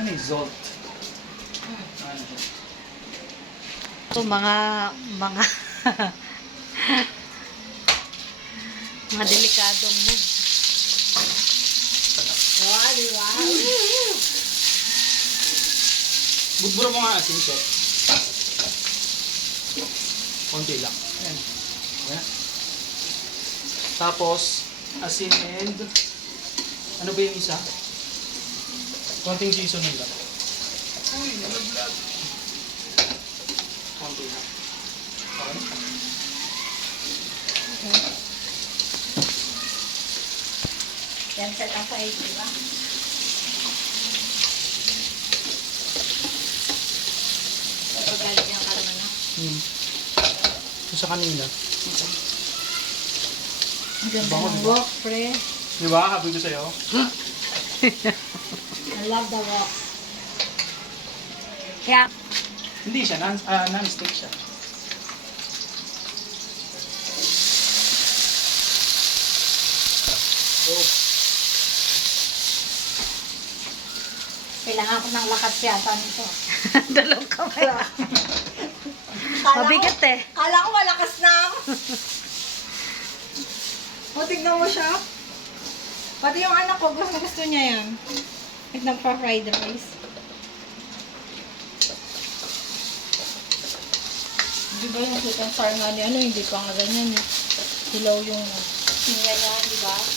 Ano yung Zolt? Ano siya? So, mga mga delikadong move. Wow, di ba? Budbura mo nga asin, chef. Konti lang. Ayan. Ayan. Tapos, asin and ano ba yung isa? Konting seasoning lang. Uy, nalaglag. Konti lang. Okay. Yan set ang paig, di ba? Ito galit yung kalama na. Ito sa kanina. Ang ganda Bango, ng diba? wok, pre. Di ba? Happy ko sa'yo. I love the wok. Kaya, Hindi siya. Non-stick siya. Oh. Kailangan ko ng lakas yata nito. dalawang kamay. Mabigat eh. Kala ko malakas na ako. O, tignan mo siya. Pati yung anak ko, gusto niya yan. At nagpa-fried rice. Di ba yung sweet and sour nga ni ano, hindi pa nga ganyan eh. Hilaw yung niya niya, di ba?